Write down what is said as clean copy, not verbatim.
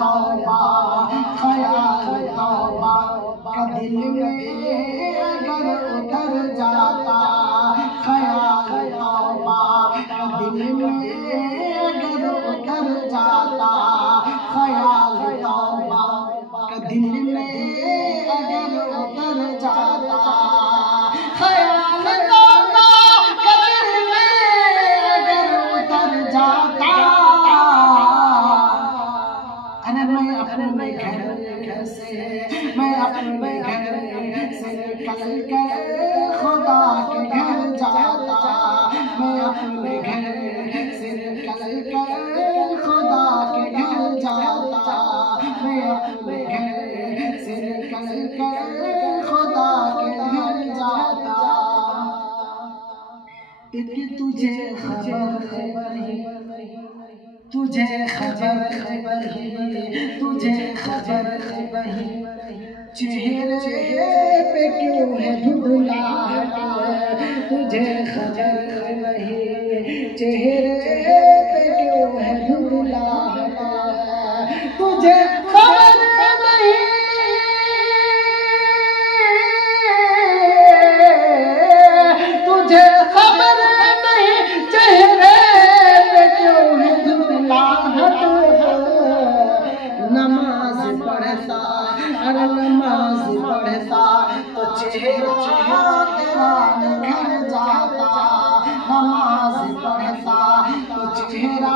توبہ خیال توبہ کا دل میں اگر اتر جاتا، خیال توبہ کا دل میں اگر اتر جاتا، خیال توبہ کا دل میں اگر اتر جاتا، خیال توبہ کا دل میں اگر اتر جاتا، میں اپنے گھر سے نکل کر خدا کے گھر جاتا، میں اپنے گھر سے نکل کر خدا کے گھر جاتا، میں اپنے گھر سے نکل کر خدا کے گھر جاتا، کہ تجھے خبر ہی، تجھے خبر ہی، تجھے خبر ہی، چہرے پہ کیوں ہے دھندلاہٹ، تجھے خبر نہیں چہرے پہ کیوں ہے دھندلاہٹ، تجھے خبر نہیں تجھے خبر نہیں چہرے پہ کیوں ہے دھندلاہٹ، نماز پڑھتا اگر نماز پڑھتا تو چہرہ تیرا نکھر جاتا، نماز پڑھتا تو چہرہ